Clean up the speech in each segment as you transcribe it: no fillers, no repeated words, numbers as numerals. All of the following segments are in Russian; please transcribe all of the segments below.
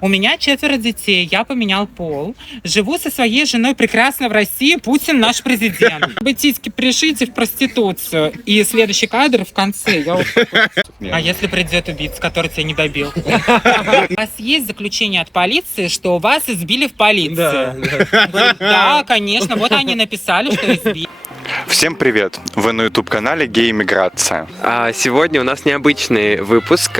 У меня 4 детей, я поменял пол. Живу со своей женой прекрасно в России, Путин наш президент. Вы титьки пришите в проституцию. И следующий кадр в конце. А если придет убийца, который тебя не добил? У вас есть заключение от полиции, что вас избили в полиции? Да, конечно. Вот они написали, что избили. Всем привет! Вы на YouTube-канале Гей-Миграция. Сегодня у нас необычный выпуск,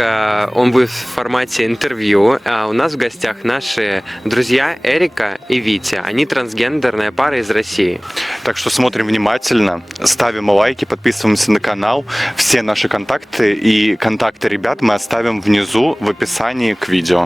он будет в формате интервью. У нас в гостях наши друзья Эрика и Витя. Они трансгендерная пара из России. Так что смотрим внимательно, ставим лайки, подписываемся на канал. Все наши контакты и контакты ребят мы оставим внизу в описании к видео.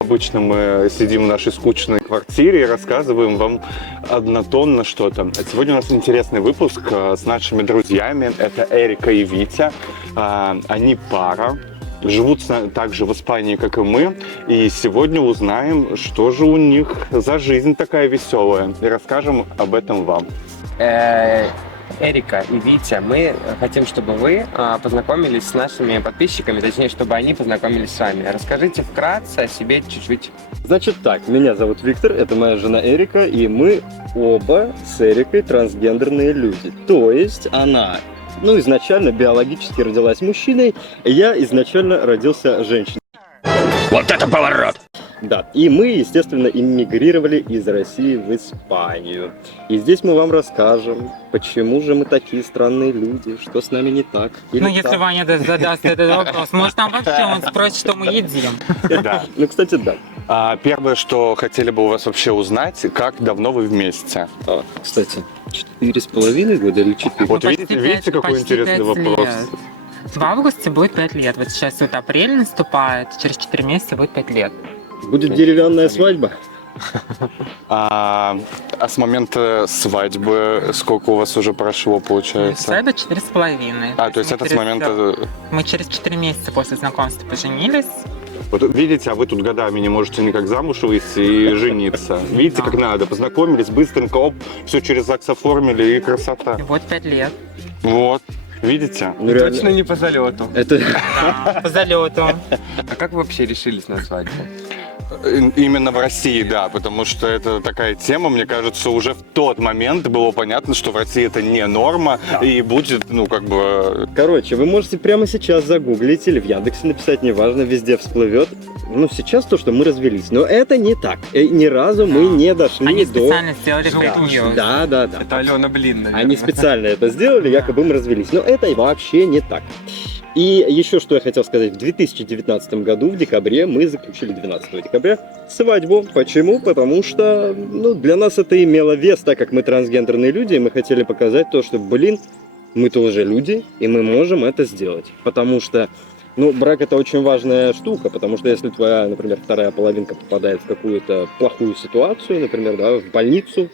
Обычно мы сидим в нашей скучной квартире и рассказываем вам однотонно что-то. А сегодня у нас интересный выпуск с нашими друзьями. Это Эрика и Витя. Они пара. Живут так же в Испании, как и мы. И сегодня узнаем, что же у них за жизнь такая веселая. И расскажем об этом вам. Эрика и Витя, мы хотим, чтобы вы познакомились с нашими подписчиками, точнее, чтобы они познакомились с вами. Расскажите вкратце о себе чуть-чуть. Значит так, меня зовут Виктор, это моя жена Эрика, и мы оба с Эрикой трансгендерные люди. То есть она, изначально биологически родилась мужчиной, я изначально родился женщиной. Вот это поворот! Да, и мы, естественно, иммигрировали из России в Испанию. И здесь мы вам расскажем, почему же мы такие странные люди, что с нами не так. Если Ваня задаст этот вопрос, может, там вообще он спросит, что мы едим. Да. Кстати, да. Первое, что хотели бы у вас вообще узнать, как давно вы вместе? Кстати, 4,5 года или 4? Вот видите, какой интересный вопрос. В августе будет 5 лет. Вот сейчас вот апрель наступает, через 4 месяца будет 5 лет. Будет деревянная свадьба? А с момента свадьбы сколько у вас уже прошло, получается? Свадьба 4,5. То есть это с момента... Мы через 4 месяца после знакомства поженились. Вот видите, а вы тут годами не можете никак замуж выйти и жениться. Видите, как надо. Познакомились, быстренько, оп, все через ЗАГС оформили, и красота. И вот 5 лет. Вот. Видите? Точно не по залету. Да, по залету. А как вы вообще решились на свадьбу? Именно в России, да, потому что это такая тема, мне кажется, уже в тот момент было понятно, что в России это не норма, и будет, Короче, вы можете прямо сейчас загуглить или в Яндексе написать, неважно, везде всплывет. Сейчас то, что мы развелись, но это не так. Ни разу мы не дошли Они до... специально сделали фейк-ньюс. Да. Это Алена Блин, наверное. Они специально это сделали, якобы мы развелись. Но это вообще не так. И еще что я хотел сказать. В 2019 году, в декабре, мы заключили 12 декабря свадьбу. Почему? Потому что для нас это имело вес, так как мы трансгендерные люди, и мы хотели показать то, что, мы тоже люди, и мы можем это сделать. Потому что, брак это очень важная штука, потому что если твоя, например, вторая половинка попадает в какую-то плохую ситуацию, например, в больницу,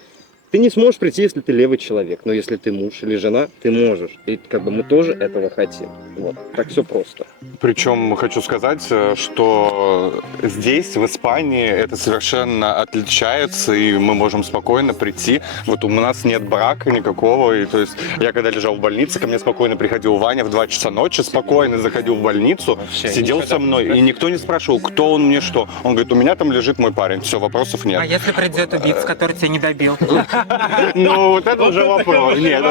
ты не сможешь прийти, если ты левый человек. Но если ты муж или жена, ты можешь. И мы тоже этого хотим. Вот. Так все просто. Причем хочу сказать, что здесь, в Испании, это совершенно отличается, и мы можем спокойно прийти. Вот у нас нет брака никакого. И, то есть я когда лежал в больнице, ко мне спокойно приходил Ваня в 2 часа ночи, спокойно заходил в больницу, сидел со мной, и никто не спрашивал, кто он мне, что. Он говорит, у меня там лежит мой парень, все, вопросов нет. А если придет убийца, который тебя не добил? Вот это уже вопрос. Нет,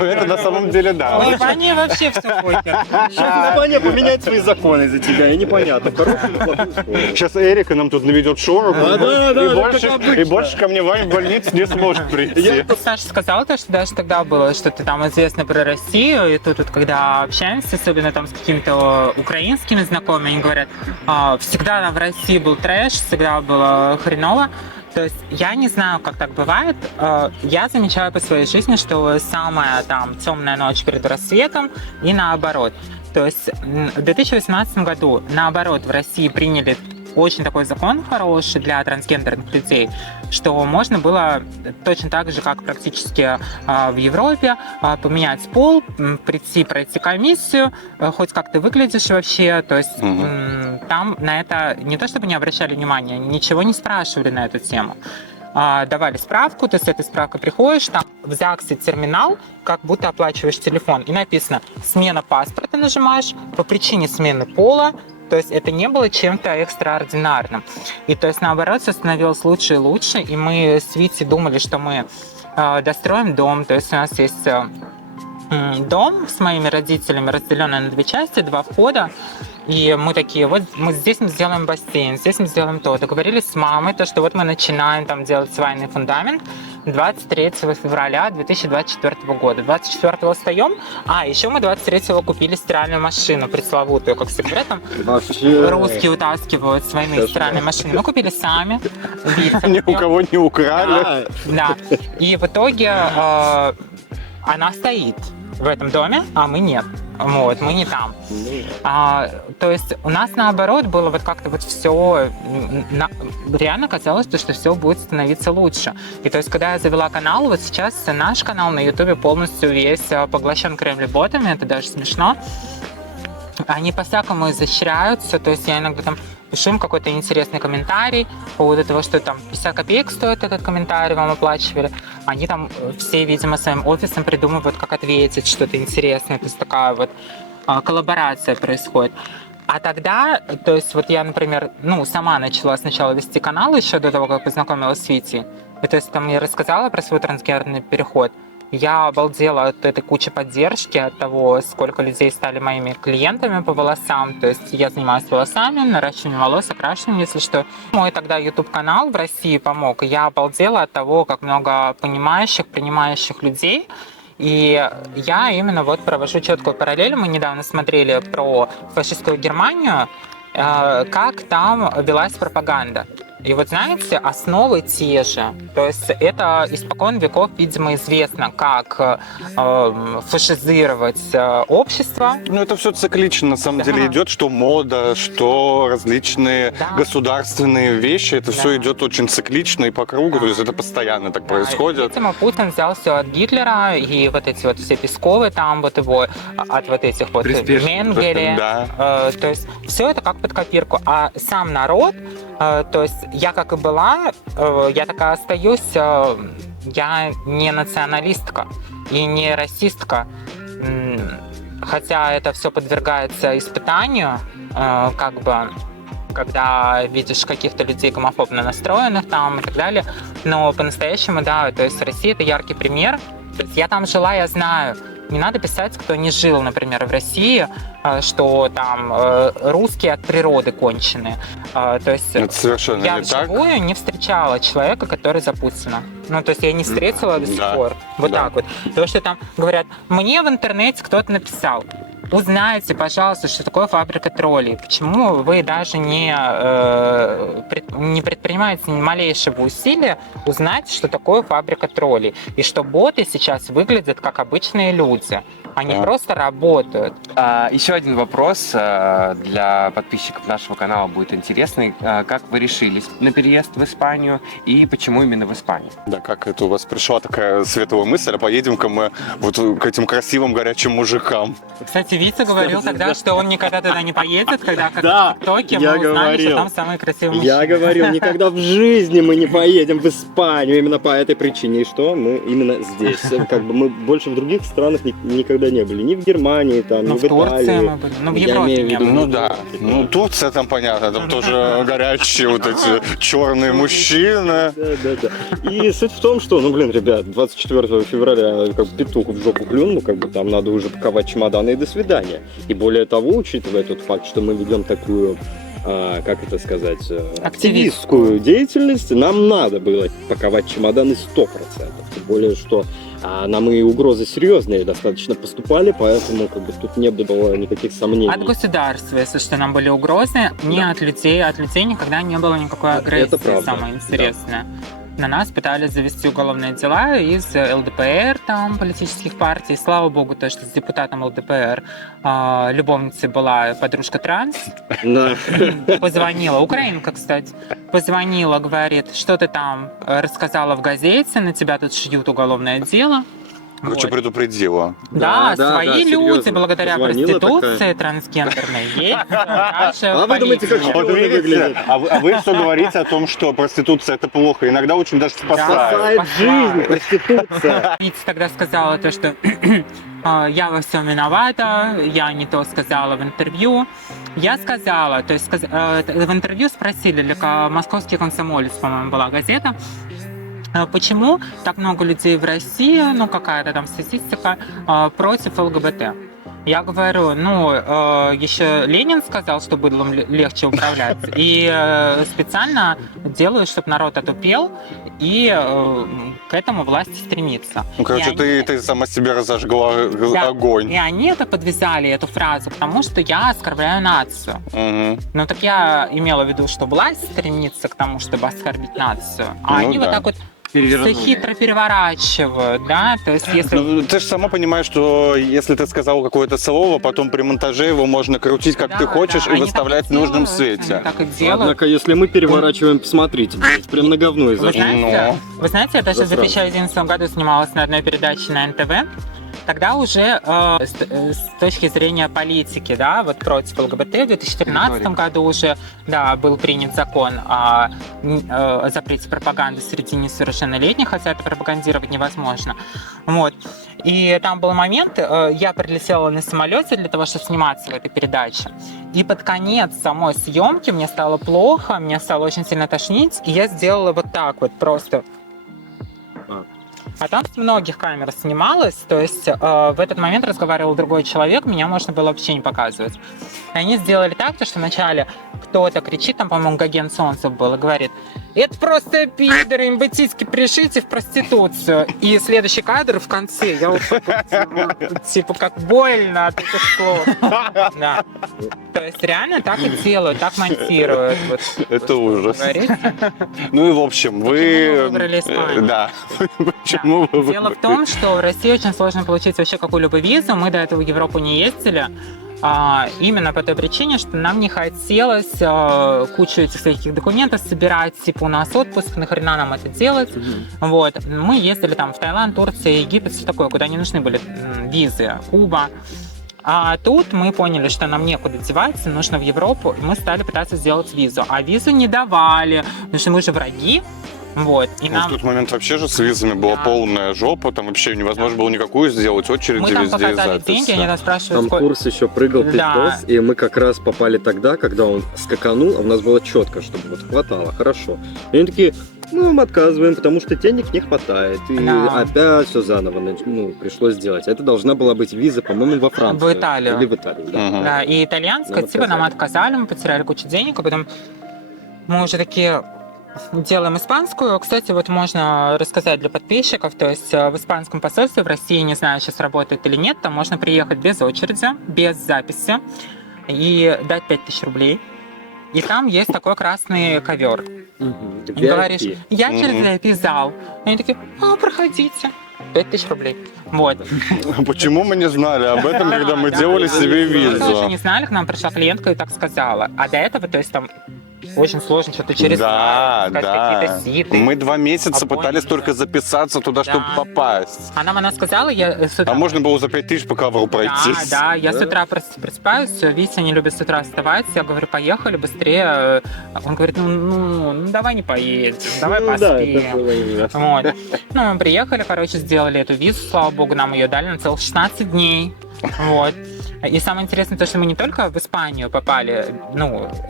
это на самом деле да. В Испании вообще все похер. Сейчас Испания поменяет свои законы за тебя, и непонятно, хорошую или плохую школу. Сейчас Эрика нам тут наведет шороху, да, и больше ко мне Ваня в больницу не сможет прийти. Саша сказала то, что даже тогда было, что ты там известна про Россию, и тут вот, когда общаемся, особенно там с какими-то украинскими знакомыми, они говорят, всегда там в России был трэш, всегда было хреново. То есть я не знаю, как так бывает. Я замечаю по своей жизни, что самая там темная ночь перед рассветом и наоборот. То есть в 2018 году наоборот в России приняли очень такой закон хороший для трансгендерных людей, что можно было точно так же, как практически в Европе, поменять пол, прийти, пройти комиссию, хоть как ты выглядишь вообще, то есть там на это не то чтобы не обращали внимания, ничего не спрашивали на эту тему. давали справку, ты с этой справкой приходишь, там в ЗАГСе терминал, как будто оплачиваешь телефон, и написано «смена паспорта» нажимаешь, по причине смены пола, то есть это не было чем-то экстраординарным. И то есть наоборот все становилось лучше и лучше, и мы с Витей думали, что мы достроим дом, то есть у нас есть дом с моими родителями, разделенный на 2 части, 2 входа. И мы такие, вот мы здесь мы сделаем бассейн, здесь мы сделаем то. Договорились с мамой, то, что вот мы начинаем там делать свайный фундамент 23 февраля 2024 года. 24-го встаем, еще мы 23-го купили стиральную машину пресловутую, как все говорят, там Вообще. русские утаскивают с войны стиральные машины. Мы купили сами. Витя Ни у купил. кого не украли. Да. И в итоге она стоит в этом доме, а мы нет. Вот, мы не там. То есть у нас наоборот было вот как-то вот все, реально казалось, что все будет становиться лучше. И то есть когда я завела канал, вот сейчас наш канал на Ютубе полностью весь поглощен Кремль-ботами, это даже смешно. Они по-всякому изощряются, то есть я иногда там пишу им какой-то интересный комментарий по поводу того, что там 50 копеек стоит этот комментарий, вам оплачивали. Они там все, видимо, своим офисом придумывают, как ответить что-то интересное. То есть такая вот коллаборация происходит. А тогда, то есть вот я, например, сама начала сначала вести канал еще до того, как познакомилась с Витей. И то есть там я рассказала про свой трансгендерный переход. Я обалдела от этой кучи поддержки, от того, сколько людей стали моими клиентами по волосам. То есть я занимаюсь волосами, наращиванием волос, окрашиванием, если что. Мой тогда YouTube-канал в России помог. Я обалдела от того, как много понимающих, принимающих людей. И я именно вот провожу четкую параллель. Мы недавно смотрели про фашистскую Германию, как там велась пропаганда. И вот знаете, основы те же. То есть это испокон веков, видимо, известно, как фашизировать общество. Это все циклично, на самом деле, идет, что мода, что различные государственные вещи, это все идет очень циклично и по кругу, то есть это постоянно так происходит. Видимо, Путин взял все от Гитлера, и вот эти вот все Песковы там, вот его, от вот этих вот Менгеле. Да. То есть все это как под копирку. А сам народ, то есть я как и была, я такая остаюсь, я не националистка и не расистка, хотя это все подвергается испытанию, как бы, когда видишь каких-то людей гомофобно настроенных там и так далее, но по-настоящему, да, то есть Россия — это яркий пример. То есть я там жила, я знаю. Не надо писать, кто не жил, например, в России, что там русские от природы конченые. То есть это совершенно я не так. вживую не встречала человека, который за Путина. То есть я не встретила до сих пор. Вот так вот. Потому что там говорят, мне в интернете кто-то написал, узнайте, пожалуйста, что такое фабрика троллей. Почему вы даже не предпринимаете ни малейшего усилия узнать, что такое фабрика троллей? И что боты сейчас выглядят как обычные люди. Они просто работают. Еще один вопрос для подписчиков нашего канала будет интересный. Как вы решились на переезд в Испанию и почему именно в Испанию? Да, как это у вас пришла такая светлая мысль, а поедем-ка мы вот к этим красивым горячим мужикам. Кстати, Витя говорил тогда, что он никогда туда не поедет, когда как Да, в ТикТоке я мы узнали, говорил. что там самые красивые мужчины. Я говорил, никогда в жизни мы не поедем в Испанию именно по этой причине. И что? Мы именно здесь. Как бы мы больше в других странах никогда не были. Ни в Германии, там, ни Ну, в в Турции Италии. мы были, но в Я Европе имею в не виду, было. Ну да, Турция там понятно, там тоже горячие вот эти черные мужчины. Да. И суть в том, что, ребят, 24 февраля как петух в жопу клюнул, как бы там надо уже паковать чемоданы и до свидания. И более того, учитывая тот факт, что мы ведем такую, как это сказать, активистскую деятельность, нам надо было паковать чемоданы 100%. Тем более, что нам и угрозы серьезные достаточно поступали, поэтому как бы тут не было никаких сомнений. От государства, если что, нам были угрозы, не от людей. От людей никогда не было никакой агрессии, Это правда. самое интересное. На нас пытались завести уголовные дела из ЛДПР, там, политических партий. Слава богу, то, что с депутатом ЛДПР любовницей была подружка транс. Да. Позвонила, украинка, кстати, позвонила, говорит, что ты там рассказала в газете, на тебя тут шьют уголовное дело. Короче, Вот. предупредила. Да, Да, свои да, люди, серьезно. благодаря Позвонила проституции такая. трансгендерной, есть даже А вы думаете, как полиция. Вот шпионы видите, выглядят? а вы все говорите о том, что проституция это плохо. Иногда очень даже спасает. Спасает жизнь, проституция. Витя тогда сказала то, что я во всем виновата, я не то сказала в интервью. Я сказала, то есть в интервью спросили, для «Московский комсомолец», по-моему, была газета, почему так много людей в России, ну какая-то там статистика, против ЛГБТ. Я говорю, еще Ленин сказал, что быдлом легче управлять, и специально делаю, чтобы народ отупел, и к этому власти стремится. Ну, короче, И ты сама себе разожгла Да. огонь. И они это подвязали, эту фразу, потому что я оскорбляю нацию. Мгм. Ну так я имела в виду, что власть стремится к тому, чтобы оскорбить нацию, а Ну они да. вот так вот все хитро переворачивают, да, то есть если... Ну, ты же сама понимаешь, что если ты сказал какое-то слово, потом при монтаже его можно крутить как Да, ты хочешь да, и они выставлять в так и нужном делают, свете. они так и делают. Однако, если мы переворачиваем, посмотрите, блядь, прям на говно Вы из-за знаете, я даже в Засранцы. 2011 году снималась на одной передаче на НТВ. Тогда уже с точки зрения политики, да, вот против ЛГБТ, в 2013 году уже, да, был принят закон о запрете пропаганды среди несовершеннолетних, хотя это пропагандировать невозможно. Вот. И там был момент, я прилетела на самолете для того, чтобы сниматься в этой передаче. И под конец самой съемки мне стало плохо, меня стало очень сильно тошнить, и я сделала вот так вот просто. А там с многих камер снималось, то есть в этот момент разговаривал другой человек, меня можно было вообще не показывать. И они сделали так, что вначале кто-то кричит, там, по-моему, Гоген Солнцев был, и говорит: это просто пидоры, им бы титьки пришите в проституцию. И следующий кадр в конце, я вот типа как больно от этих слов. Да. То есть реально так и делают, так монтируют. Вот, Это вот, ужас. говорите. Ну и в общем, Почему вы... вы выбрали Испанию? Да. Почему вы Дело в выбрали? том, что в России очень сложно получить вообще какую-либо визу. Мы до этого в Европу не ездили. Именно по той причине, что нам не хотелось кучу этих всяких документов собирать, типа у нас отпуск, нахрена нам это делать. Вот. Мы ездили там в Таиланд, Турцию, Египет, все такое, куда не нужны были визы, Куба. А тут мы поняли, что нам некуда деваться, нужно в Европу, и мы стали пытаться сделать визу. А визу не давали, потому что мы же враги. Вот. И Ну, в нам... тот момент вообще же с визами была Да. полная жопа, там вообще невозможно было никакую сделать, очереди Мы там везде, показали записи. деньги, они нас спрашивают, Там сколько... курс еще прыгал Да. пиздос, и мы как раз попали тогда, когда он скаканул, а у нас было четко, чтобы вот хватало, хорошо. И они такие: мы вам отказываем, потому что денег не хватает. И Да. опять все заново пришлось делать. Это должна была быть виза, по-моему, во Францию. В Италию. Или в Италию, да. Мгм. Да, и итальянская, Нам типа, нам отказали. отказали, мы потеряли кучу денег, а потом мы уже такие делаем испанскую. Кстати, вот можно рассказать для подписчиков, то есть в испанском посольстве в России, не знаю, сейчас работает или нет, там можно приехать без очереди, без записи и дать 5000 рублей. И там есть такой красный ковер. Мгм. И говоришь: VIP. я через Мгм. VIP зал. И они такие: проходите. 5000 рублей. Вот. Почему мы не знали об этом, когда мы Да, делали да. себе Мы тоже визу? не знали, к нам пришла клиентка и так сказала. А до этого, то есть там очень сложно что-то через Да, искать да. какие-то ситы. Мы 2 месяца Обои, пытались только да. записаться туда, чтобы Да. попасть. Она сказала, я с утра... А можно было за 5000 по ковру Да, пройтись. да, я с Да. утра просыпаюсь, Витя не любит с утра вставать, я говорю: поехали быстрее. Он говорит: ну давай не поедем, давай Ну да, поспим. это было ужасно. Вот. Ну, мы приехали, короче, сделали эту визу, слава богу, нам ее дали на целых 16 дней. Вот. И самое интересное то, что мы не только в Испанию попали,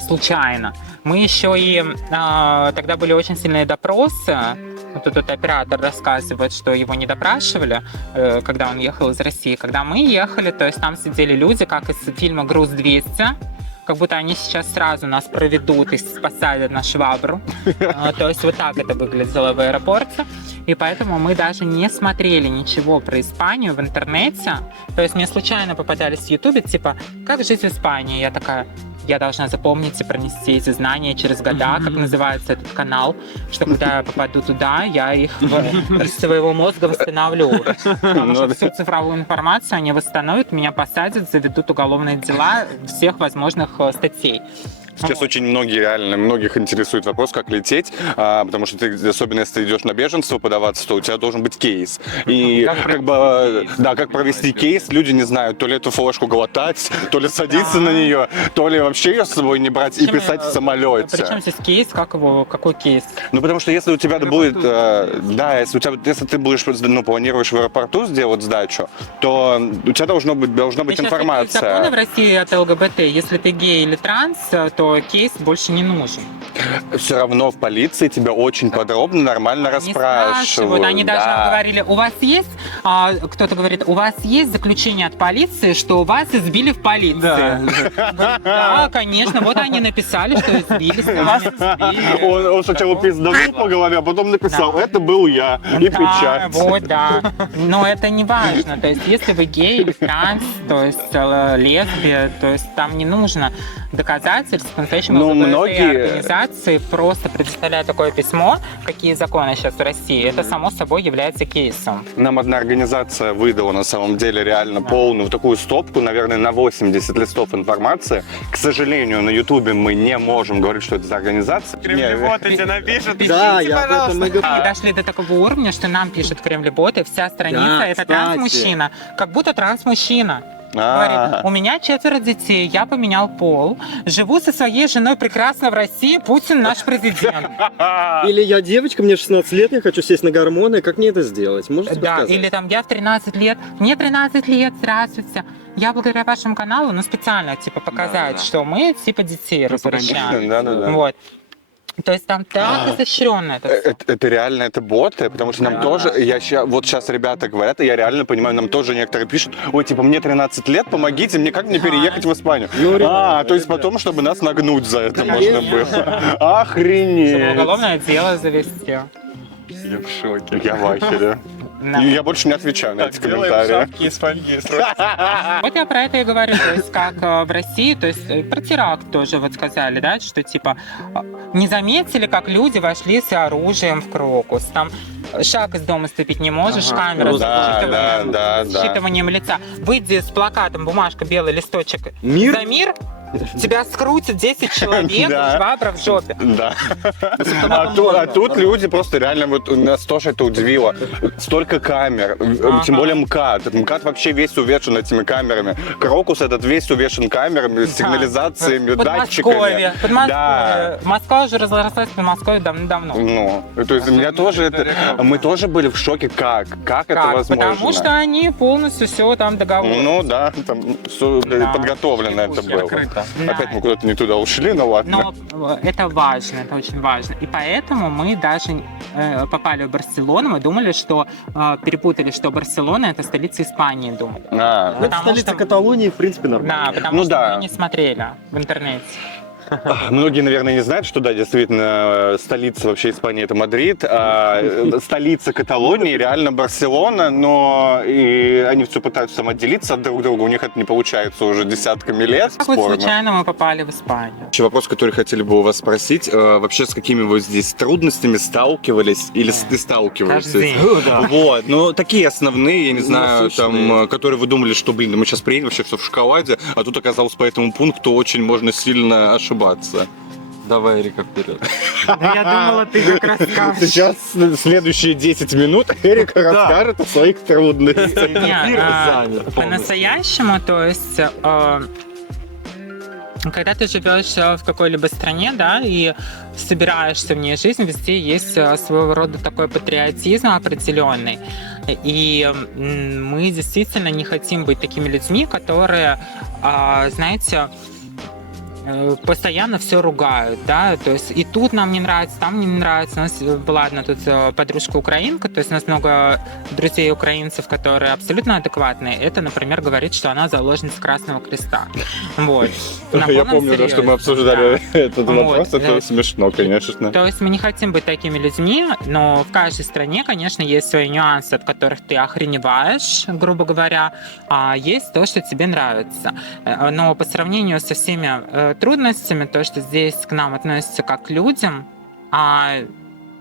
случайно, мы еще и тогда были очень сильные допросы. Вот этот оператор рассказывает, что его не допрашивали, когда он ехал из России. Когда мы ехали, то есть там сидели люди, как из фильма «Груз-200», как будто они сейчас сразу нас проведут и посадят на швабру. То есть вот так это выглядело в аэропорте. И поэтому мы даже не смотрели ничего про Испанию в интернете. То есть мне случайно попадались в Ютубе, типа, как жить в Испании. Я такая: я должна запомнить и пронести эти знания через года, как называется этот канал, что когда я попаду туда, я их из своего мозга восстановлю. Потому что всю цифровую информацию они восстановят, меня посадят, заведут уголовные дела всех возможных статей. Сейчас очень многих интересует вопрос, как лететь, потому что ты, особенно если ты идешь на беженство подаваться, то у тебя должен быть кейс. И как провести кейс, люди не знают, то ли эту флешку глотать, то ли садиться на нее, то ли вообще ее с собой не брать и писать в самолете. Причем здесь кейс, какой кейс? Ну, потому что если у тебя будет, если ты будешь, планируешь в аэропорту сделать сдачу, то у тебя должна быть информация. Законы в России от ЛГБТ, если ты гей или транс, то кейс больше не нужен. Все равно в полиции тебя очень подробно, нормально расспрашивают. Они даже говорили, у вас есть, кто-то говорит, у вас есть заключение от полиции, что вас избили в полиции? Да, конечно, вот они написали, что избили, что вас избили. Он сначала пизданул по голове, а потом написал, это был я, и печать. Вот, да. Но это не важно. То есть, если вы гей или транс, то есть лесбия, то есть там не нужно доказательств. По-настоящему многие организации просто предоставляют такое письмо, какие законы сейчас в России. Это само собой является кейсом. Нам одна организация выдала на самом деле реально полную такую стопку, наверное, на 80 листов информации. К сожалению, на Ютубе мы не можем говорить, что это за организация. Кремлеботы тебе напишут. Да, я об этом и говорю. Мы дошли до такого уровня, что нам пишут кремлеботы, вся страница это транс-мужчина. Как будто транс-мужчина. Говорит, у меня 4 детей, я поменял пол, живу со своей женой прекрасно в России, Путин наш президент. Или я девочка, мне 16 лет, я хочу сесть на гормоны, как мне это сделать? Можете подсказать? Или там я в 13 лет, мне 13 лет, здравствуйте. Я благодаря вашему каналу, специально, показать, что мы, детей развращаем. Вот. То есть там так изощренно это. Это реально, это боты, потому что нам тоже, вот сейчас ребята говорят, и я реально понимаю, нам тоже некоторые пишут, ой, мне 13 лет, помогите мне, как мне переехать в Испанию? То есть потом, чтобы нас нагнуть за это можно было. Охренеть! Уголовное дело завести. Я в шоке. Я в ахере. Я больше не отвечаю на эти комментарии. Шапки из фольги. Вот я про это и говорю, то есть как в России, то есть про теракт тоже вот сказали, да, что не заметили, как люди вошли с оружием в Крокус, там шаг из дома ступить не можешь, камера с считыванием лица, выйди с плакатом, бумажка, белый листочек, Мир? за мир, тебя скрутят 10 человек, швабра в жопе. Да. А тут люди просто реально, нас тоже это удивило. Столько камер, тем более МКАД. МКАД вообще весь увешан этими камерами. Крокус этот весь увешан камерами, сигнализациями, датчиками. Подмосковье. Москва уже разрослась в Подмосковье давно. То есть меня тоже мы тоже были в шоке, как это возможно. Потому что они полностью все там договорились. Там все подготовлено это было. Опять мы куда-то не туда ушли, но ладно. Но это важно, это очень важно. И поэтому мы даже попали в Барселону, мы думали, что перепутали, что Барселона это столица Испании, думали. Это столица Каталонии, в принципе, нормально. Да, потому что мы не смотрели в интернете. Многие, наверное, не знают, что да, действительно, столица вообще Испании это Мадрид, а столица Каталонии реально Барселона, но и они все пытаются самоотделиться от друг друга, у них это не получается уже десятками лет. Как вот случайно мы попали в Испанию? Еще вопрос, который хотели бы у вас спросить, вообще с какими вы здесь трудностями сталкивались или сталкиваетесь? Вот, такие основные, я не знаю, там, которые вы думали, что, мы сейчас приедем вообще все в шоколаде, а тут оказалось по этому пункту очень можно сильно ошибаться. Давай, Эрика, вперед. Я думала, ты как расскажешь. Сейчас следующие 10 минут Эрика расскажет о своих трудностях. По-настоящему, то есть, когда ты живешь в какой-либо стране, да, и собираешься в ней жизнь, везде есть своего рода такой патриотизм определенный. И мы действительно не хотим быть такими людьми, которые, знаете, постоянно все ругают, да, то есть и тут нам не нравится, там не нравится. У нас была одна тут подружка украинка, то есть у нас много друзей украинцев, которые абсолютно адекватные. Это, например, говорит, что она заложница Красного Креста. Вот. Я помню, да, что мы обсуждали этот вопрос, это смешно, конечно. То есть мы не хотим быть такими людьми, но в каждой стране, конечно, есть свои нюансы, от которых ты охреневаешь, грубо говоря, а есть то, что тебе нравится. Но по сравнению со всеми трудностями, то, что здесь к нам относятся как к людям,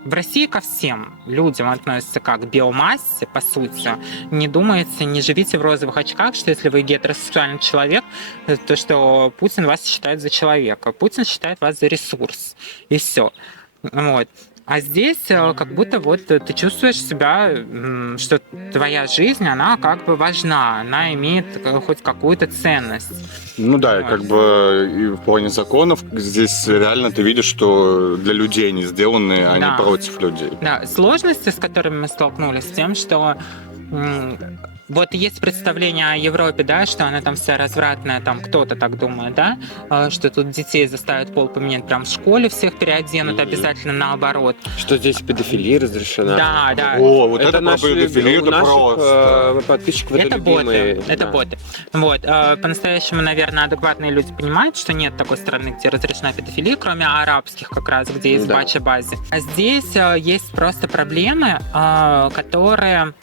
в России ко всем людям относятся как к биомассе, по сути. Не думайте, не живите в розовых очках, что если вы гетеросексуальный человек, то что Путин вас считает за человека. Путин считает вас за ресурс. И все. Вот. А здесь как будто вот ты чувствуешь себя, что твоя жизнь, она как бы важна, она имеет хоть какую-то ценность. Ну да, и как бы и в плане законов здесь реально ты видишь, что для людей они сделаны, а Да. не против людей. Да, сложности, с которыми мы столкнулись, с тем, что вот есть представление о Европе, да, что она там вся развратная, там кто-то так думает, да, что тут детей заставят пол поменять прям в школе, всех переоденут обязательно наоборот. Что здесь педофилия разрешена. Да, да. О, вот это про наши педофилию, это наших, просто. подписчиков это Это любимые. боты, это Да. боты. Вот, по-настоящему, наверное, адекватные люди понимают, что нет такой страны, где разрешена педофилия, кроме арабских как раз, где есть Да. бача-бази. А здесь есть просто проблемы, которые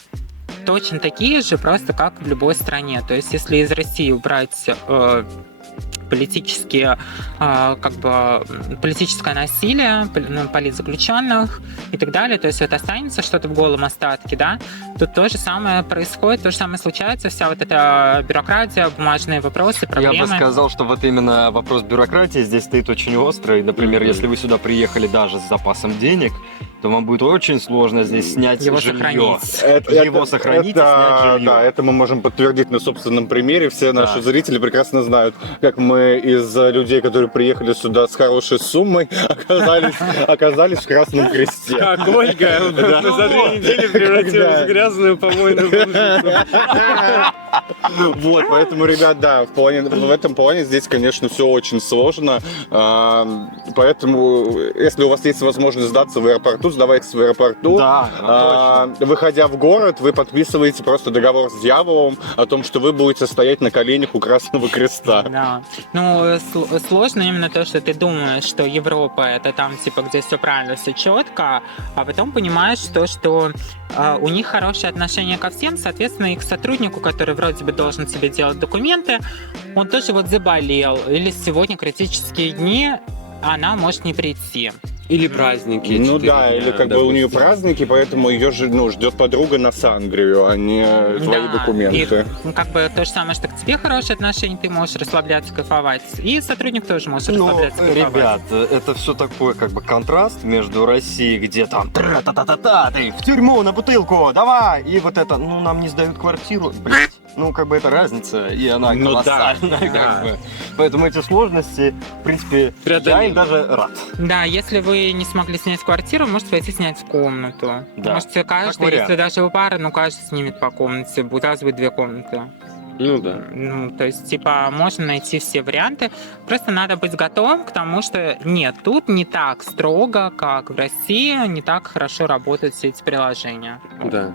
точно такие же, просто как в любой стране. То есть, если из России убрать политические, как бы, политическое насилие, политзаключенных и так далее, то есть вот останется что-то в голом остатке, да, тут то же самое происходит, то же самое случается, вся вот эта бюрократия, бумажные вопросы, проблемы. Я бы сказал, что вот именно вопрос бюрократии здесь стоит очень острый. Например, если вы сюда приехали даже с запасом денег, то вам будет очень сложно здесь снять Его жилье. сохранить. Его сохранить и снять жилье. Да, это мы можем подтвердить на собственном примере. Все наши зрители прекрасно знают, как мы из людей, которые приехали сюда с хорошей суммой, оказались в Красном Кресте. Как Ольга за 2 недели превратилась в грязную помойную бомжицу. Вот, поэтому, ребят, да, в этом плане здесь, конечно, все очень сложно. Поэтому, если у вас есть возможность сдаться в аэропорту, сдавайтесь в аэропорту. Да, Выходя в город, вы подписываете просто договор с дьяволом о том, что вы будете стоять на коленях у Красного Креста. Да. Ну, сложно именно то, что ты думаешь, что Европа это там, типа, где все правильно, все четко, а потом понимаешь то, что у них хорошее отношение ко всем, соответственно, и к сотруднику, который вроде бы должен тебе делать документы, он тоже вот заболел, или сегодня критические дни, она может не прийти. Или праздники. Ну 4 да, дня, или как бы у нее допустим. праздники, поэтому ее же ждет подруга на Сангрию, а не твои документы. И как бы то же самое, что к тебе хорошее отношение, ты можешь расслабляться, кайфовать. И сотрудник тоже может Ну, расслабляться, кайфовать. ребят, это все такой как бы контраст между Россией, где там тра-та-та-та-та, ты в тюрьму на бутылку, давай, и вот это, ну нам не сдают квартиру, блядь. Ну, как бы это разница, и она Ну да, колоссальная, да. как бы. Поэтому эти сложности, в принципе, я им даже рад. Да, если вы не смогли снять квартиру, можете пойти снять комнату. Да, Можете каждый, вариант. если даже вы пара, ну каждый снимет по комнате, будет у вас будет 2 комнаты. Ну да. Ну, то есть, типа, можно найти все варианты. Просто надо быть готовым к тому, что нет, тут не так строго, как в России, не так хорошо работают все эти приложения. Да.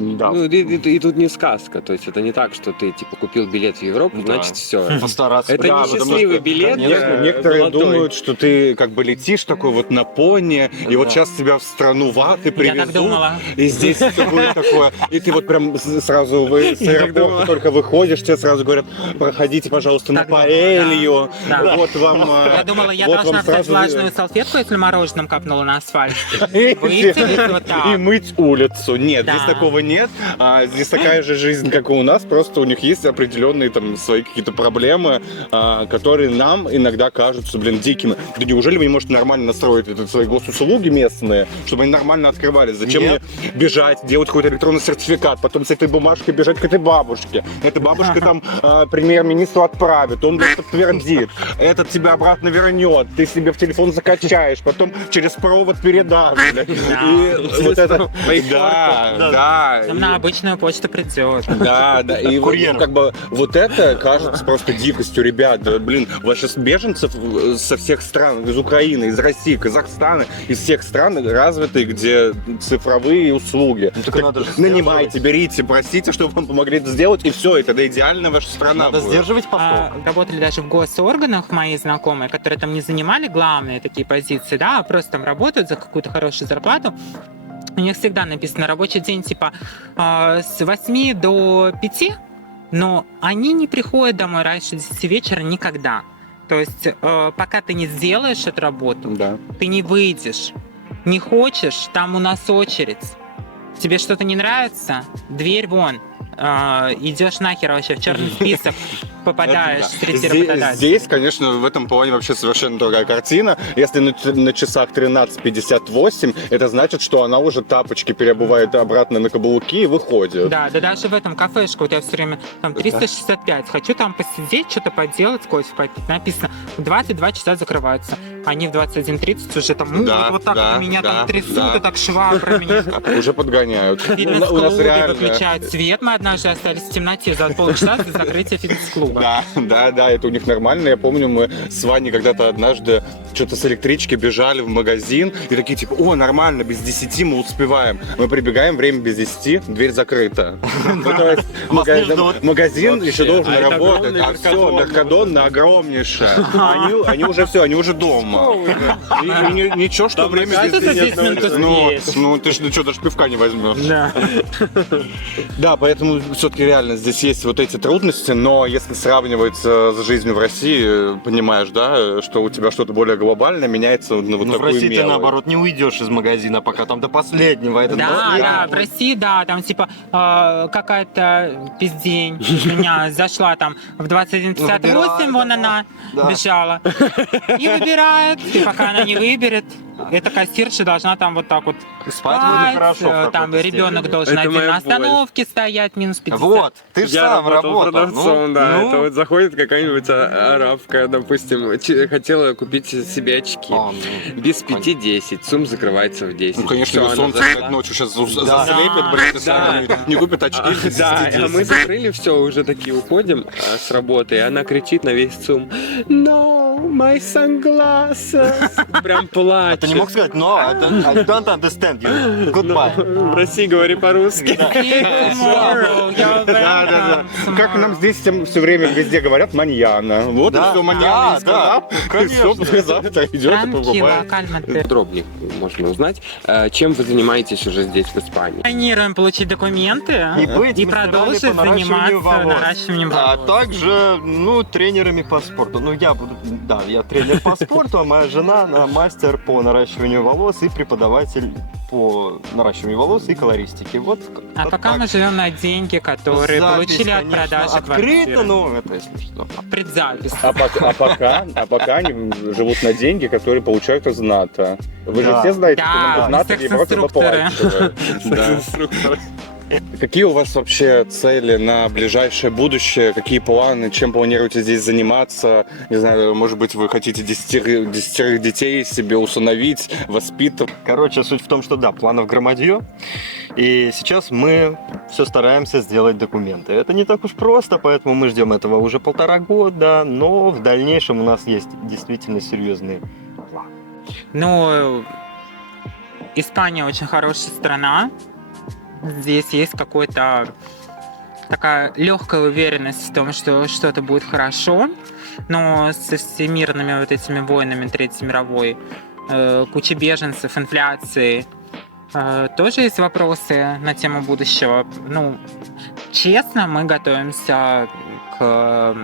Да. Ну, и тут не сказка, то есть это не так, что ты типа купил билет в Европу, Да. значит все. Постараться. Это Да, не потому счастливый что билет. Некоторые золотой. думают, что ты как бы летишь такой вот на пони, и вот Да. сейчас тебя в страну ваты Я привезут. так думала. И здесь все будет такое. И ты вот прям сразу с аэропорта только выходишь, тебе сразу говорят, проходите, пожалуйста, на Так думала, паэлью. да. Вот вам... Я думала, я вот должна вам взять сразу- влажную салфетку, если мороженым капнула на асфальт. И Вытереть вот так. и мыть улицу. Нет, Да. здесь такого нет. Здесь такая же жизнь, как и у нас, просто у них есть определенные там свои какие-то проблемы, которые нам иногда кажутся, блин, дикими. Да неужели вы не можете нормально настроить свои госуслуги местные, чтобы они нормально открывались? Зачем Нет. мне бежать, делать какой-то электронный сертификат, потом с этой бумажкой бежать к этой бабушке? Эта бабушка там премьер-министру отправит, он блядь, подтвердит, этот тебя обратно вернет, ты себе в телефон закачаешь, потом через провод передашь. блядь. И вот это... Да. Там на обычную почту придет. Да, да, и вот, Курьер. как бы вот это кажется просто дикостью, ребят. Да, блин, у вас сейчас беженцев со всех стран, из Украины, из России, Казахстана, из всех стран развитые, где цифровые услуги. Ну, так Так надо же нанимайте, берите, просите, чтобы вам помогли это сделать, и все, и тогда идеальная ваша страна Надо будет. сдерживать поток. Работали даже в госорганах мои знакомые, которые там не занимали главные такие позиции, да, а просто там работают за какую-то хорошую зарплату. У них всегда написано рабочий день типа с 8 до 5, но они не приходят домой раньше 10 вечера никогда. То есть пока ты не сделаешь эту работу, Да. ты не выйдешь. Не хочешь, там у нас очередь. Тебе что-то не нравится? Дверь вон. Идешь нахер вообще, в черный список попадаешь среди работодателей. Здесь, конечно, в этом плане вообще совершенно другая картина. Если на часах 13:58, это значит, что она уже тапочки переобувает обратно на каблуки и выходит. Да, даже в этом кафешке у тебя все время там 365. Хочу там посидеть, что-то поделать, кофе попить. Написано, в 22 часа закрываются. Они в 21:30 уже там, вот так меня там трясут, и так шва про меня. Уже подгоняют. В фитнес-клубе выключают свет. Мы однажды остались в темноте за полчаса до закрытия фитнес-клуба. Да, это у них нормально. Я помню, мы с Ваней когда-то однажды что-то с электрички бежали в магазин и такие типа, о, нормально, без 10 мы успеваем. Мы прибегаем, время без 10, дверь закрыта. Магазин еще должен работать, а все, Меркадонна огромнейшая. Они уже все, они уже дома. Ничего, что время без 10. Ну ты что, даже пивка не возьмешь. Да, поэтому все-таки реально здесь есть вот эти трудности, но если сравнивать с жизнью в России, понимаешь, да, что у тебя что-то более глобальное меняется на вот такую в России мелочь. ты, наоборот, не уйдешь из магазина, пока там до последнего. Да, в России, да, там типа какая-то пиздень меня зашла там в 21:58, вон она бежала, и выбирает, и пока она не выберет, эта кассирша должна там вот так вот спать, там ребенок должен один на остановке стоять, минус 50. Вот, ты же Я сам работал работал. продавцом, да. Это вот заходит какая-нибудь арабка, допустим, хотела купить себе очки. Без 5-10, сумма закрывается в 10. Ну, конечно, Всё, его солнце она опять ночью сейчас заслепит, блядь, и сразу не купит очки без Да, 10. а мы закрыли все, уже такие уходим с работы, и она кричит на весь ЦУМ: "No, my sunglasses!" Прям плачет. Ты не мог сказать, no, I don't understand you. Goodbye. В России говори по-русски. Да. Как нам здесь все время везде говорят, маньяна. Вот и все, маньяна не сказал. И все, послезавтра идет и покупает. Подробнее можно узнать, чем вы занимаетесь уже здесь, в Испании. Планируем получить документы быть и мастерами продолжить по наращиванию заниматься волос. наращиванием А волос. также, тренерами по спорту. Я тренер по спорту, а моя жена мастер по наращиванию волос и преподаватель по наращиванию волос и колористике. Вот. А вот пока так. мы живем на деньги, которые Запись, получили от конечно, продажи открыто, квартиры. но это если что. Предзапись. А пока они живут на деньги, которые получают из НАТО. Вы же Да. все знаете, Да, что нам из НАТО Европа секс-инструкторы. выплачивает. Какие у вас вообще цели на ближайшее будущее? Какие планы? Чем планируете здесь заниматься? Не знаю, может быть, вы хотите 10 детей себе усыновить, воспитывать? Короче, суть в том, что да, планов громадье. И сейчас мы все стараемся сделать документы. Это не так уж просто, поэтому мы ждем этого уже 1,5 года, но в дальнейшем у нас есть действительно серьезные планы. Ну, Испания очень хорошая страна. Здесь есть какая-то такая легкая уверенность в том, что что-то будет хорошо. Но со всемирными вот этими войнами Третьей мировой, кучей беженцев, инфляции, тоже есть вопросы на тему будущего. Ну, честно, мы готовимся к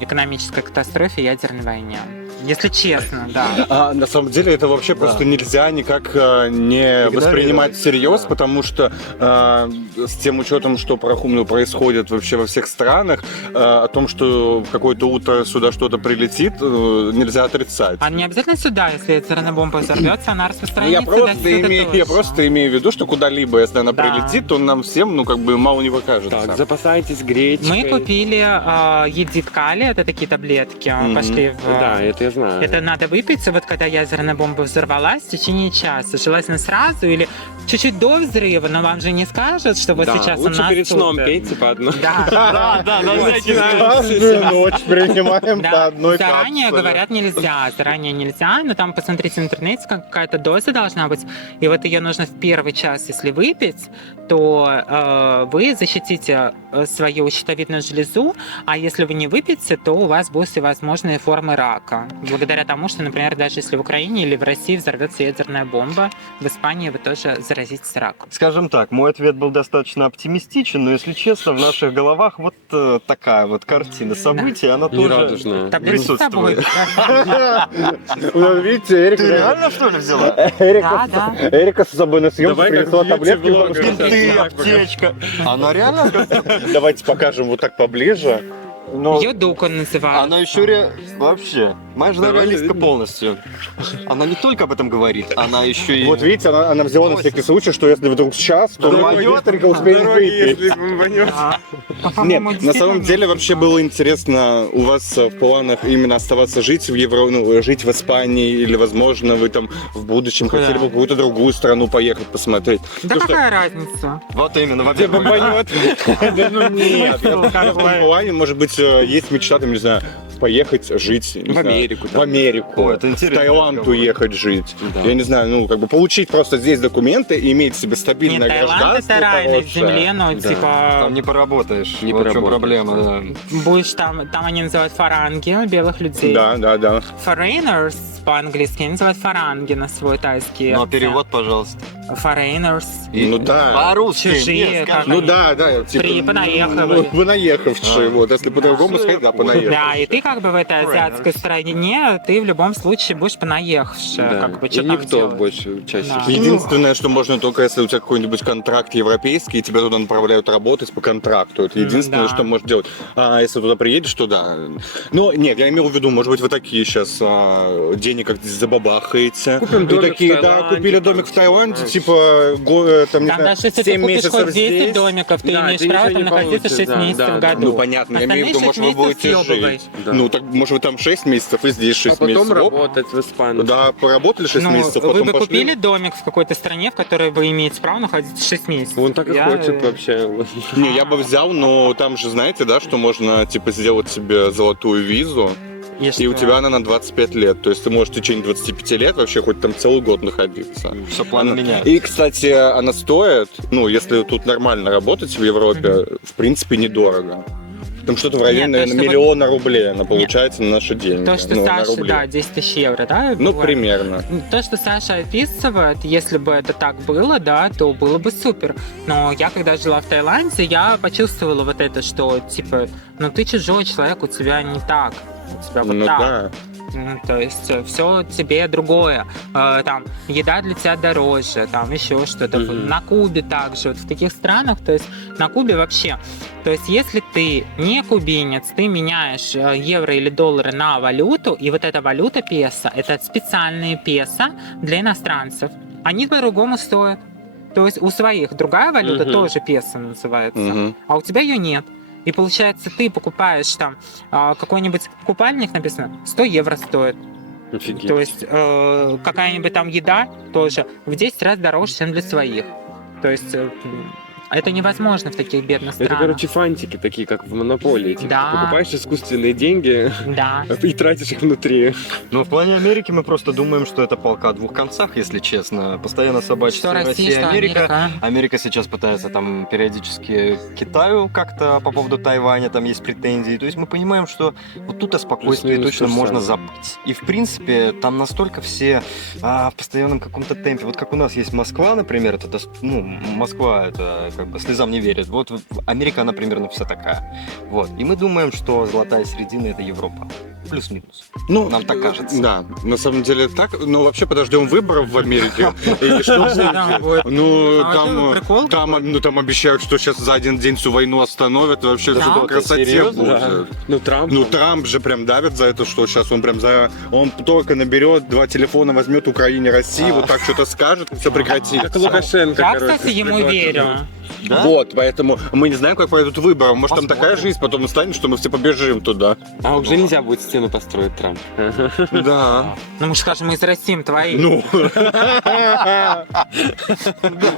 экономической катастрофе и ядерной войне. Если честно, да. На самом деле это вообще просто нельзя никак не воспринимать всерьез, потому что с тем учетом, что происходит вообще во всех странах, о том, что в какое-то утро сюда что-то прилетит, нельзя отрицать. А не обязательно сюда, если ядерная бомба взорвется, она распространится. Я просто имею в виду, что куда-либо, если она прилетит, то нам всем, мало не покажется. Так, запасайтесь гречкой. Мы купили едиткали, это такие таблетки, пошли в... Да, это я знаю. Это надо выпить, вот когда ядерная бомба взорвалась, в течение часа. Желательно сразу или чуть-чуть до взрыва, но вам же не скажут, что вот сейчас у лучше нас перед сном тут... пейте по одной. Да, Каждую ночь принимаем по да. одной Заранее капсуле. говорят нельзя, но там посмотрите в интернете, какая-то доза должна быть, и вот ее нужно в первый час, если выпить, то вы защитите свою щитовидную железу, а если вы не выпьете, то у вас будут всевозможные формы рака. Благодаря тому, что, например, даже если в Украине или в России взорвется ядерная бомба, в Испании вы тоже заразитесь раком. Скажем так, мой ответ был достаточно оптимистичен, но, если честно, в наших головах вот такая вот картина событий, она тоже Нерадужная. Таблетки с собой. присутствует. Ну, видите, Эрика... Ты реально, что ли, взяла? Да. Эрика с собой на съемку Давай как принесла таблетки. бьюти-блогер. потому что- Ты, аптечка. Она реально? Давайте покажем вот так поближе. Но Йодук он называется. Она еще вообще. Моя жена Давай реалистка видно. полностью. Она не только об этом говорит, она еще и... вот видите, она взяла на всякий случай, что если вдруг сейчас, то быстренько успеет выпить. Нет, на самом деле вообще было интересно, у вас в планах именно оставаться жить в жить в Испании, или, возможно, вы там в будущем Куда? хотели бы в какую-то другую страну поехать посмотреть. Да Ну что, какая разница? Вот именно, во-первых. Да ну нет, я в том плане, может быть, есть мечта, там, не знаю, поехать жить не В знаю, Америку, в там. Америку, О, это в интересный Таиланд разговор. уехать жить. Да. Я не знаю, ну, как бы получить просто здесь документы и иметь себе Нет, стабильное Таиланд гражданство. это рай на хорошее. земле, но Да. типа Там не поработаешь. Не Вот в чем поработаешь. проблема, да. будешь там они называют фаранги, белых людей. Да, да, да. Foreigners по-английски они называют фаранги на свой тайский. Ну, а акцент. перевод, пожалуйста. Foreigners. Ну да. По-русски. Чужие, нет, как скажи. Ну да, да, типа, понаехавшие. понаехавшие, вот, если по-другому сказать, да, понаехавшие. Да, и ты как бы в этой азиатской стране, ты в любом случае будешь понаехавшая. Да. Как бы, И что там никто делать? больше чаще Да. всего. Единственное, что можно только, если у тебя какой-нибудь контракт европейский, и тебя туда направляют работать по контракту. Это единственное, Да. что можешь делать. А если туда приедешь, то да. Но нет, я имел в виду, может быть, вы такие сейчас денег как-то забабахаете. Купим Вы домик такие, в да, Таиланде, купили домик в Таиланде, короче. типа, там, не Там знаю, даже если ты 7 купишь месяцев хоть 10 здесь. домиков, ты Да, имеешь ты право ничего там не находиться получишь, 6 да, месяцев да, в да. году. Ну, понятно, я имею в виду, Остальные может, вы 6 месяцев будете съёбывай. жить. Да. Ну, так, может, вы там 6 месяцев, и здесь 6 А потом месяцев. Оп. работать в Испании. Да, поработали 6 Ну, месяцев, вы потом бы пошли. купили домик в какой-то стране, в которой вы имеете право находиться 6 месяцев? Он так и Я, хочет вообще. Не, я бы взял, но там же, знаете, да, что можно, типа, сделать себе золотую визу, и что? у тебя она на 25 лет. То есть ты можешь в течение 25 лет вообще хоть там целый год находиться. Все планы меняют. И, кстати, она стоит, ну, если тут нормально работать в Европе, в принципе, недорого. Там что-то в районе, Нет, то, наверное, что миллиона рублей она получается на наши деньги. То, что ну, на Саша, рубли. да, 10 тысяч евро, да? Ну, бывает? примерно. То, что Саша описывает, если бы это так было, да, то было бы супер. Но я, когда жила в Таиланде, я почувствовала вот это, что, типа, ну ты чужой человек, у тебя не так. У тебя вот Ну так. да. Ну, то есть все тебе другое. Там еда для тебя дороже, там еще что-то. Мгм. На Кубе также, вот в таких странах, то есть на Кубе вообще. То есть если ты не кубинец, ты меняешь евро или доллары на валюту, и вот эта валюта песо, это специальные песо для иностранцев. Они по-другому стоят. То есть у своих другая валюта Мгм. тоже песо называется, Мгм. а у тебя ее нет. И получается, ты покупаешь там какой-нибудь купальник, написано, 100 евро стоит. Офигеть. То есть какая-нибудь там еда тоже в 10 раз дороже, чем для своих. То есть это невозможно в таких бедных Это, странах. короче, фантики такие, как в Монополии. Типа, Да. ты покупаешь искусственные деньги Да. и тратишь их внутри. Но в плане Америки мы просто думаем, что это полка о двух концах, если честно. Постоянно собачится Что Россия, что Америка. Америка сейчас пытается там периодически к Китаю как-то по поводу Тайваня, там есть претензии. То есть мы понимаем, что вот тут о спокойствии Плюс-минус точно то же можно самое. забыть. И в принципе там настолько все в постоянном каком-то темпе. Вот как у нас есть Москва, например, это, ну, Москва, это как бы слезам не верит. Вот Америка, она примерно вся такая. Вот. И мы думаем, что золотая середина — это Европа. Плюс-минус. Ну, Нам так кажется. Да, на самом деле так. Ну, вообще подождем выборов в Америке. Или что Да, будет? вот. Ну, А это прикол там обещают, что сейчас за один день всю войну остановят. Вообще Да? что-то красоте Серьезно? будет. Ну, Трамп. Ну, Трамп же прям давит за это, что сейчас он прям он только наберет 2 телефона, возьмет Украине, России, вот так что-то скажет, и все прекратится. Как Лукашенко, Я, короче, кстати, ему предложил. верю. Да? Вот, поэтому мы не знаем, как пройдут выборы. Может, там Посмотрим. такая жизнь потом станет, что мы все побежим туда. А уже нельзя будет стену построить, Трамп. Да. Ну, мы же скажем, мы из России, твои. Ну.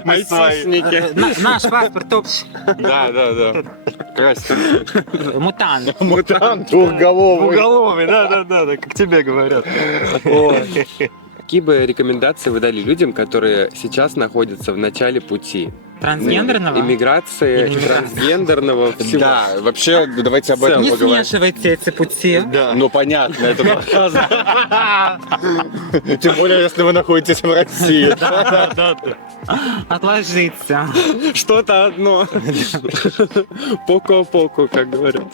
Мы свои. Наш паспорт общий. Да. Красиво. Мутант. Мутант двухголовый. Уголовый, да, как тебе говорят. Какие бы рекомендации вы дали людям, которые сейчас находятся в начале пути? Трансгендерного? Иммиграции, Иммиграции. трансгендерного, всего. Да, вообще, давайте об этом Не поговорим. смешивайте эти пути. Да. Ну, понятно, это тем более, если вы находитесь в России. Отложите. Что-то одно. Поко-поко, как говорят.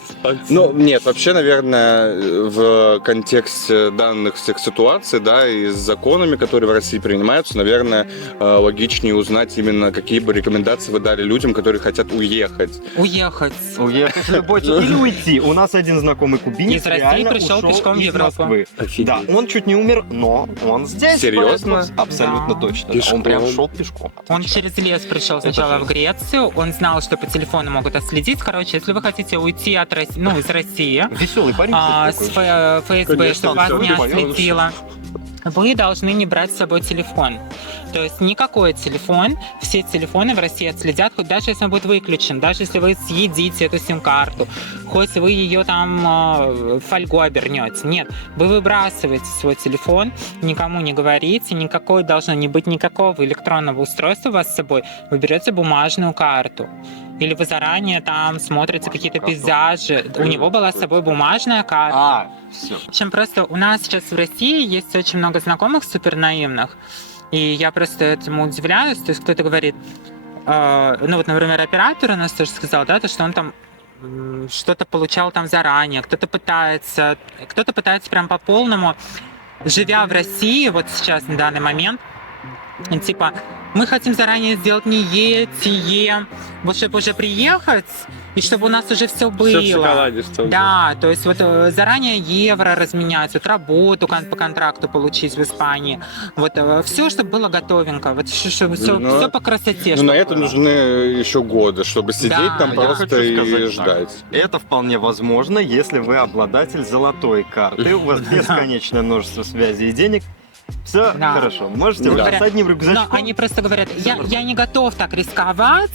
Ну, нет, вообще, наверное, в контексте данных всех ситуаций, да, и с законами, которые в России принимаются, наверное, логичнее узнать именно, какие бы рекомендации вы дали людям, которые хотят уехать. Уехать. Уехать в любой или уйти. У нас один знакомый кубинец Из России реально пришел ушел пешком в из Европу. Москвы. Офигеть. Да, он чуть не умер, но он здесь. Серьезно? поэтому Абсолютно Да. точно. Пешком. Он прям шел пешком. Он через лес пришел сначала в Грецию, он знал, что по телефону могут отследить. Короче, если вы хотите уйти от России, ну, из России, Веселый парень. с такой. ФСБ, Конечно, чтобы вас он не веселый, он отследило, вы должны не брать с собой телефон. То есть никакой телефон, все телефоны в России отследят, хоть даже если он будет выключен, даже если вы съедите эту сим-карту, хоть вы ее там в фольгу обернете. Нет, вы выбрасываете свой телефон, никому не говорите, никакой должно не быть никакого электронного устройства у вас с собой, вы берете бумажную карту. Или вы заранее там смотрите какие-то пейзажи. У него была с собой бумажная карта. Все. В общем, просто у нас сейчас в России есть очень много знакомых супер наивных, и я просто этому удивляюсь. То есть кто-то говорит, ну вот, например, оператор у нас тоже сказал, да, то, что он там что-то получал там заранее, кто-то пытается прям по полному, живя в России вот сейчас на данный момент, типа, мы хотим заранее сделать не тие, вот чтобы уже приехать, и чтобы у нас уже все было. Всё в шоколаде, что ли? Да, то есть вот заранее евро разменять, вот работу по контракту получить в Испании, вот все, чтобы было готовенько, вот чтобы Ну, все по красоте. Ну, чтобы на это было. нужны еще годы, чтобы сидеть Да, там я просто хочу и сказать так. ждать. Это вполне возможно, если вы обладатель золотой карты, у вас бесконечное множество связей и денег. Все Да. хорошо. Можете Да. уже с одним Но рюкзачком. они просто говорят, я не готов так рисковать,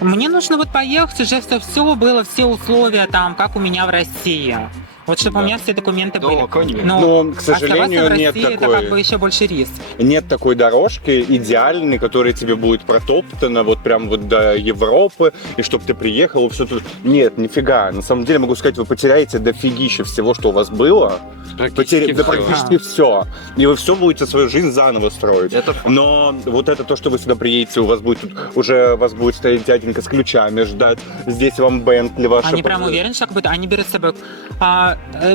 мне нужно вот поехать, уже все было, все условия там, как у меня в России. Вот чтобы у меня все документы Да, были. конечно. Но, к сожалению, оставаться в нет России это такой. как бы еще больше риск. Нет такой дорожки идеальной, которая тебе будет протоптана вот прям вот до Европы, и чтобы ты приехал, и все тут. Нет, нифига. На самом деле, могу сказать, вы потеряете дофигища всего, что у вас было. Практически Да, всё. практически все. И вы все будете свою жизнь заново строить. Это факт. Но вот это то, что вы сюда приедете, у вас будет тут уже вас будет стоять дяденька с ключами ждать. Здесь вам Бентли ваша. Они прям уверены, что как будто они берут с собой.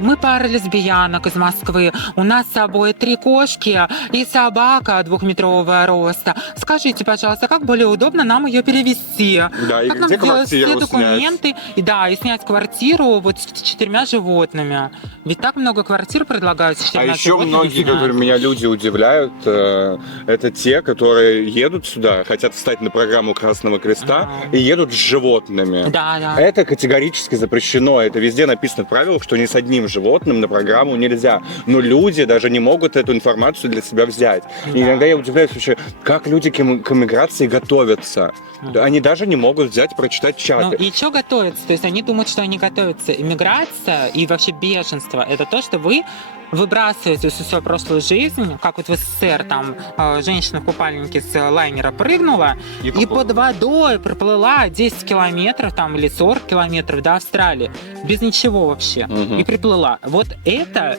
Мы пара лесбиянок из Москвы. У нас с собой 3 кошки и собака 2-метрового роста. Скажите, пожалуйста, как более удобно нам ее перевезти? Да, и Как нам где сделать все квартиру снять? документы? И да, и снять квартиру вот с 4 животными. Ведь так много квартир предлагают с 4 А еще животными. многие, снять. которые меня люди удивляют, это те, которые едут сюда, хотят встать на программу Красного Креста и едут с животными. Да, да. Это категорически запрещено. Это везде написано в правилах, что ни с одним животным на программу нельзя. Но люди даже не могут эту информацию для себя взять. И иногда я удивляюсь вообще, как люди к эмиграции готовятся. Они даже не могут взять, прочитать Ну чаты. и что готовятся? То есть они думают, что они готовятся. Иммиграция и вообще беженство — это то, что вы выбрасываете всю свою прошлую жизнь, как вот в СССР, там женщина в купальнике с лайнера прыгнула и под водой проплыла 10 километров там, или 40 километров до Австралии, без ничего вообще, Мгм. и приплыла. Вот это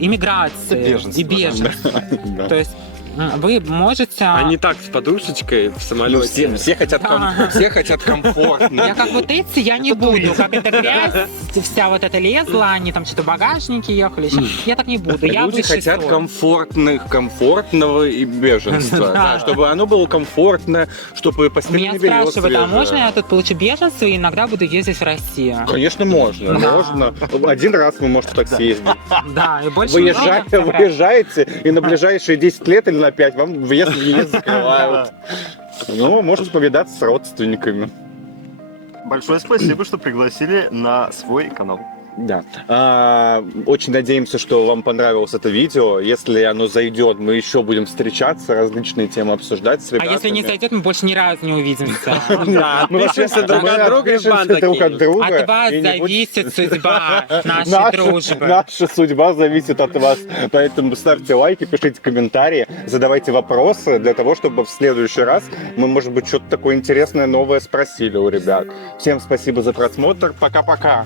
иммиграция Беженство, и беженство. Да. То есть вы можете... А не так с подушечкой в Ну, самолете. все хотят Да. все хотят комфортно. Я как вот эти, я не буду. Как эта грязь, вся вот эта лезла, они там что-то в багажнике ехали. Я так не буду. Я Люди высший хотят сорт. комфортного и беженства. Да. Да, чтобы оно было комфортно, чтобы постельное Меня белье спрашивают, а свежее. можно я тут получу беженство и иногда буду ездить в Россию? Конечно, можно. Да. Можно. Один раз вы можете так съездить. Да, и больше не надо. Выезжаете, и на ближайшие 10 лет или на 5 вам въезд закрывают. Ну, можете повидаться с родственниками. Большое спасибо, что пригласили на свой канал. Да. Очень надеемся, что вам понравилось это видео. Если оно зайдет, мы еще будем встречаться, различные темы обсуждать с А ребятами. если не зайдет, мы больше ни разу не увидимся. Мы Отпишемся друг от друга и в бан друг от закинем. друга. От вас и не будем- зависит судьба нашей дружбы. Наша судьба зависит от вас. Поэтому ставьте лайки, пишите комментарии, задавайте вопросы для того, чтобы в следующий раз мы, может быть, что-то такое интересное, новое спросили у ребят. Всем спасибо за просмотр. Пока-пока.